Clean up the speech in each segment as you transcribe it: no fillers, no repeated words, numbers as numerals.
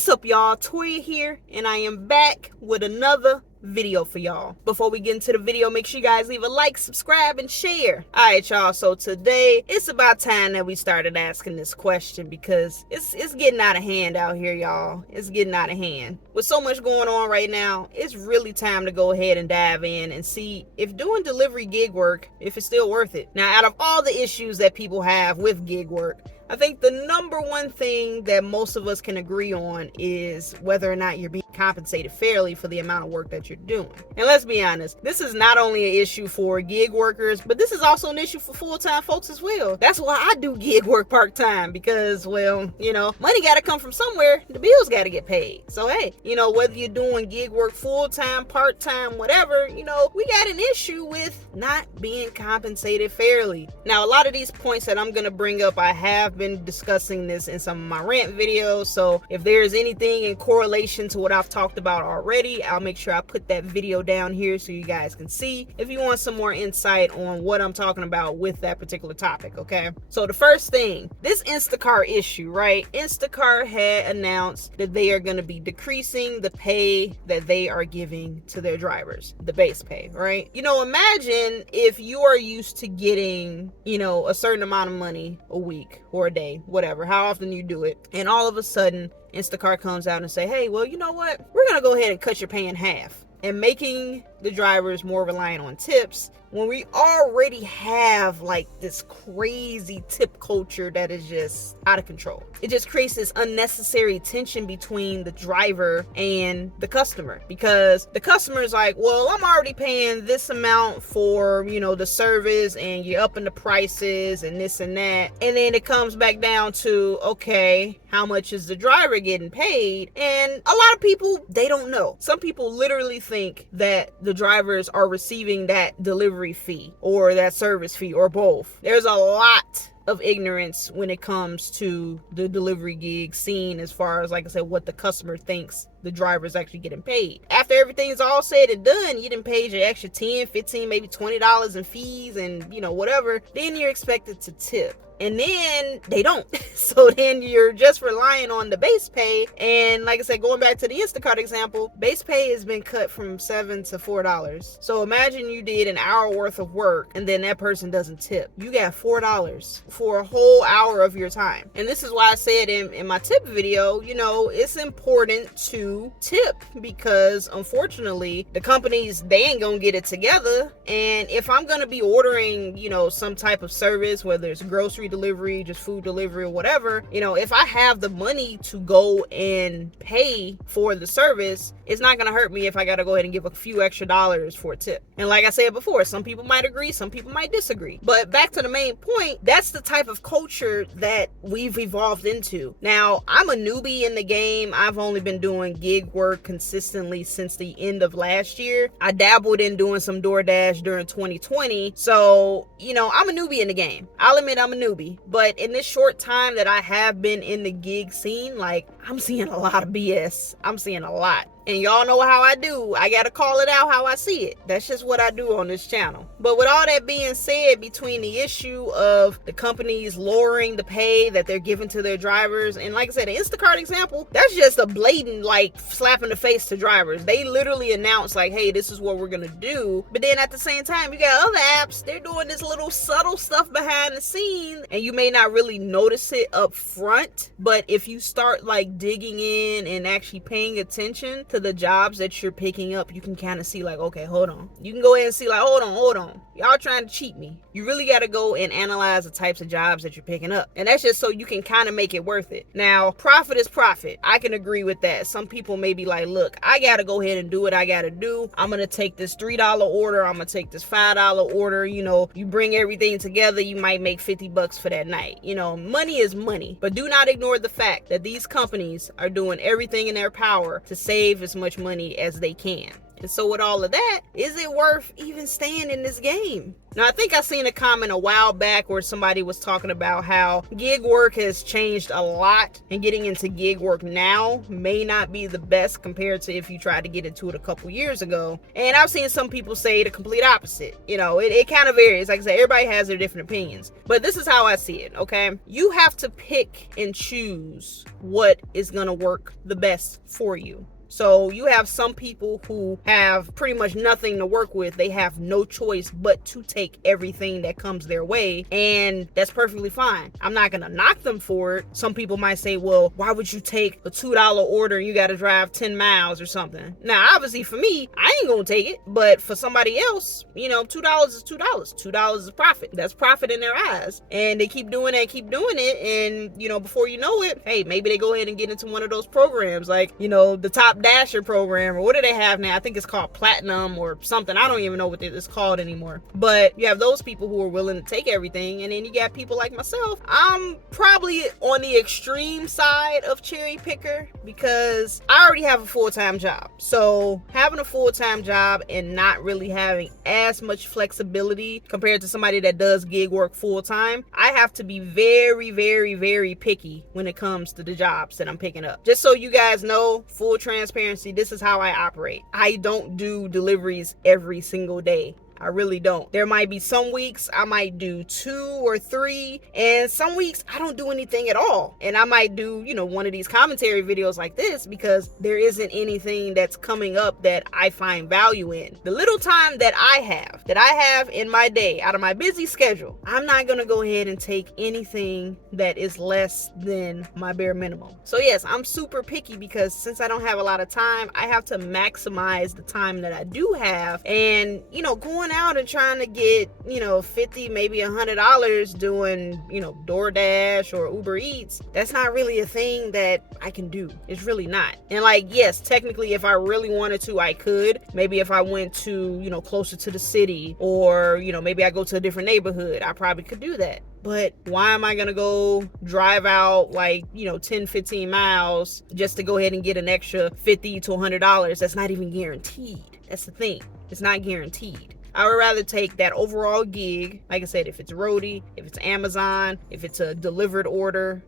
What's up, y'all? Toya here, and I am back with another video for y'all. Before we get into the video, make sure you guys leave a like, subscribe, and share. Alright, y'all, so today it's about time that we started asking this question because it's getting out of hand out here, y'all. It's getting out of hand. With so much going on right now, it's really time to go ahead and dive in and see if doing delivery gig work, if it's still worth it. Now, out of all the issues that people have with gig work, I think the number one thing that most of us can agree on is whether or not you're being compensated fairly for the amount of work that you're doing. And let's be honest, this is not only an issue for gig workers, but this is also an issue for full-time folks as well. That's why I do gig work part-time because, well, money got to come from somewhere. The bills got to get paid. So, hey, whether you're doing gig work full-time, part-time, whatever, we got an issue with not being compensated fairly. Now, a lot of these points that I'm going to bring up, I have been discussing this in some of my rant videos, so if there's anything in correlation to what I've talked about already, I'll make sure I put that video down here so you guys can see if you want some more insight on what I'm talking about with that particular topic. Okay, so the first thing, this Instacart issue, right? Instacart had announced that they are going to be decreasing the pay that they are giving to their drivers, the base pay, right? Imagine if you are used to getting a certain amount of money a week or a day, whatever, how often you do it, and all of a sudden Instacart comes out and say, hey, well, you know what, we're gonna go ahead and cut your pay in half, and making the drivers more reliant on tips when we already have like this crazy tip culture that is just out of control. It just creates this unnecessary tension between the driver and the customer, because the customer is like, well, I'm already paying this amount for, the service, and you're upping the prices and this and that. And then it comes back down to, okay, how much is the driver getting paid? And a lot of people, they don't know. Some people literally think that the drivers are receiving that delivery fee or that service fee or both. There's a lot of ignorance when it comes to the delivery gig scene, as far as, like I said, what the customer thinks the driver is actually getting paid. After everything's all said and done, you done paid your extra $10, $15, maybe $20 in fees and whatever, then you're expected to tip. And then they don't. So then you're just relying on the base pay. And like I said, going back to the Instacart example, base pay has been cut from $7 to $4. So imagine you did an hour worth of work and then that person doesn't tip. You got $4 for a whole hour of your time. And this is why I said in my tip video, it's important to tip, because unfortunately the companies, they ain't gonna get it together. And if I'm gonna be ordering, some type of service, whether it's grocery delivery, just food delivery or whatever, if I have the money to go and pay for the service, it's not gonna hurt me if I gotta go ahead and give a few extra dollars for a tip. And like I said before, some people might agree, some people might disagree. But back to the main point, that's the type of culture that we've evolved into. Now, I'm a newbie in the game. I've only been doing gig work consistently since the end of last year. I dabbled in doing some DoorDash during 2020. So, I'm a newbie in the game. I'll admit I'm a newbie. But in this short time that I have been in the gig scene, I'm seeing a lot of BS. I'm seeing a lot. And y'all know how I do. I gotta call it out how I see it. That's just what I do on this channel. But with all that being said, between the issue of the companies lowering the pay that they're giving to their drivers, and like I said, the Instacart example, that's just a blatant slap in the face to drivers. They literally announced hey, this is what we're gonna do. But then at the same time, you got other apps, they're doing this little subtle stuff behind the scene, and you may not really notice it up front. But if you start digging in and actually paying attention to the jobs that you're picking up, you can kind of see okay, hold on. You can go ahead and see hold on. Y'all trying to cheat me. You really got to go and analyze the types of jobs that you're picking up. And that's just so you can kind of make it worth it. Now, profit is profit. I can agree with that. Some people may be look, I got to go ahead and do what I got to do. I'm going to take this $3 order. I'm going to take this $5 order. You bring everything together, you might make $50 for that night. Money is money. But do not ignore the fact that these companies are doing everything in their power to save as much money as they can. And so with all of that, is it worth even staying in this game? Now, I think I seen a comment a while back where somebody was talking about how gig work has changed a lot, and getting into gig work now may not be the best compared to if you tried to get into it a couple years ago. And I've seen some people say the complete opposite. It kind of varies. Like I said, everybody has their different opinions. But this is how I see it, okay? You have to pick and choose what is going to work the best for you. So you have some people who have pretty much nothing to work with. They have no choice but to take everything that comes their way, and that's perfectly fine. I'm not gonna knock them for it. Some people might say, well, why would you take a $2 order and you gotta drive 10 miles or something? Now, obviously for me, I ain't gonna take it, but for somebody else, $2 is $2. $2 is profit. That's profit in their eyes. And they keep doing it, and before you know it, hey, maybe they go ahead and get into one of those programs like, the Top Dasher program, or what do they have now? I think it's called Platinum or something. I don't even know what it's called anymore. But you have those people who are willing to take everything, and then you got people like myself. I'm probably on the extreme side of cherry picker because I already have a full-time job. So having a full-time job and not really having as much flexibility compared to somebody that does gig work full-time, I have to be very, very, very picky when it comes to the jobs that I'm picking up. Just so you guys know, full transparency, this is how I operate. I don't do deliveries every single day. I really don't. There might be some weeks I might do 2 or 3, and some weeks I don't do anything at all. And I might do, one of these commentary videos like this because there isn't anything that's coming up that I find value in. The little time that I have in my day out of my busy schedule, I'm not gonna go ahead and take anything that is less than my bare minimum. So yes, I'm super picky because since I don't have a lot of time, I have to maximize the time that I do have. And, going out and trying to get, $50, maybe $100 doing, DoorDash or Uber Eats, that's not really a thing that I can do. It's really not. And yes, technically, if I really wanted to, I could. Maybe if I went to, closer to the city, or, maybe I go to a different neighborhood, I probably could do that. But why am I gonna go drive out 10, 15 miles just to go ahead and get an extra $50 to $100? That's not even guaranteed. That's the thing. It's not guaranteed. I would rather take that overall gig, like I said, if it's roadie, if it's Amazon, if it's a delivered order,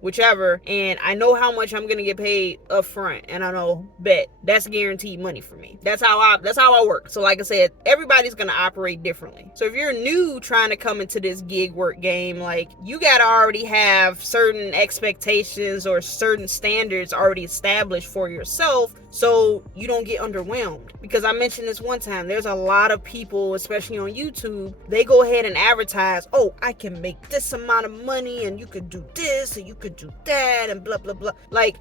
whichever, and I know how much I'm gonna get paid up front, and I know, that's guaranteed money for me. That's how I work. So like I said, everybody's gonna operate differently. So if you're new trying to come into this gig work game, you gotta already have certain expectations or certain standards already established for yourself, so you don't get underwhelmed. Because I mentioned this one time, there's a lot of people, especially on YouTube, they go ahead and advertise, oh, I can make this amount of money, and you could do this, and you could do that, and blah, blah, blah.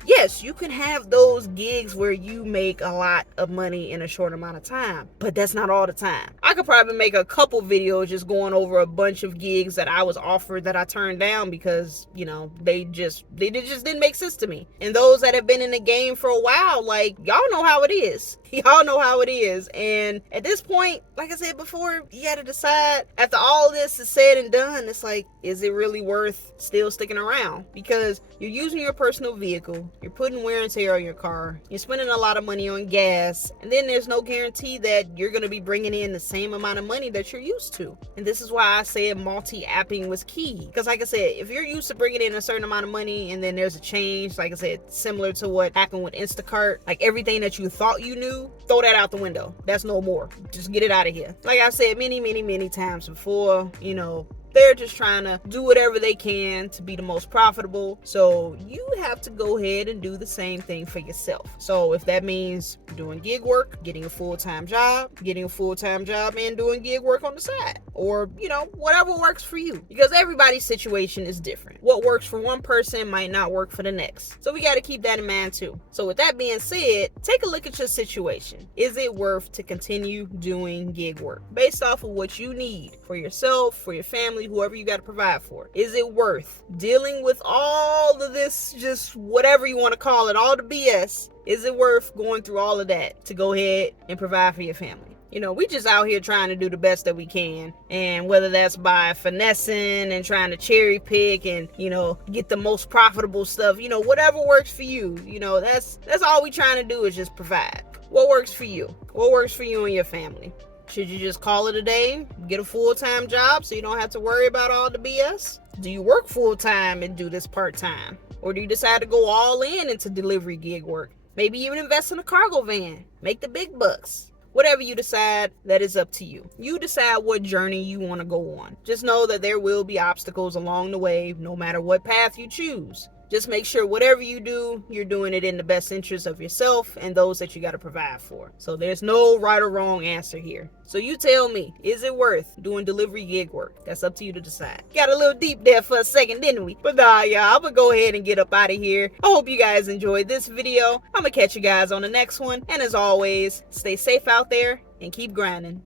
Yes, you can have those gigs where you make a lot of money in a short amount of time, but that's not all the time. I could probably make a couple videos just going over a bunch of gigs that I was offered that I turned down because, they just didn't make sense to me. And those that have been in the game for a while, y'all know how it is. Y'all know how it is. And at this point, like I said before, you got to decide, after all this is said and done, it's is it really worth still sticking around? Because you're using your personal vehicle, you're putting wear and tear on your car, you're spending a lot of money on gas, and then there's no guarantee that you're going to be bringing in the same amount of money that you're used to. And this is why I said multi-apping was key. Because like I said, if you're used to bringing in a certain amount of money and then there's a change, like I said, similar to what happened with Instacart, everything that you thought you knew, throw that out the window. That's no more. Just get it out of here. Like I've said many, many, many times before, they're just trying to do whatever they can to be the most profitable. So you have to go ahead and do the same thing for yourself. So if that means doing gig work, getting a full-time job, and doing gig work on the side, or, whatever works for you, because everybody's situation is different. What works for one person might not work for the next. So we got to keep that in mind too. So with that being said, take a look at your situation. Is it worth to continue doing gig work based off of what you need for yourself, for your family, whoever you got to provide for? Is it worth dealing with all of this, just whatever you want to call it, all the BS? Is it worth going through all of that to go ahead and provide for your family? You know, we just out here trying to do the best that we can. And whether that's by finessing and trying to cherry pick and, you know, get the most profitable stuff, you know, whatever works for you. You know, that's all we trying to do is just provide. What works for you? What works for you and your family? Should you just call it a day, get a full-time job so you don't have to worry about all the BS? Do you work full-time and do this part-time? Or do you decide to go all in into delivery gig work? Maybe even invest in a cargo van. Make the big bucks. Whatever you decide, that is up to you. You decide what journey you want to go on. Just know that there will be obstacles along the way, no matter what path you choose. Just make sure whatever you do, you're doing it in the best interest of yourself and those that you got to provide for. So there's no right or wrong answer here. So you tell me, is it worth doing delivery gig work? That's up to you to decide. Got a little deep there for a second, didn't we? But nah, y'all, I'm gonna go ahead and get up out of here. I hope you guys enjoyed this video. I'm gonna catch you guys on the next one. And as always, stay safe out there and keep grinding.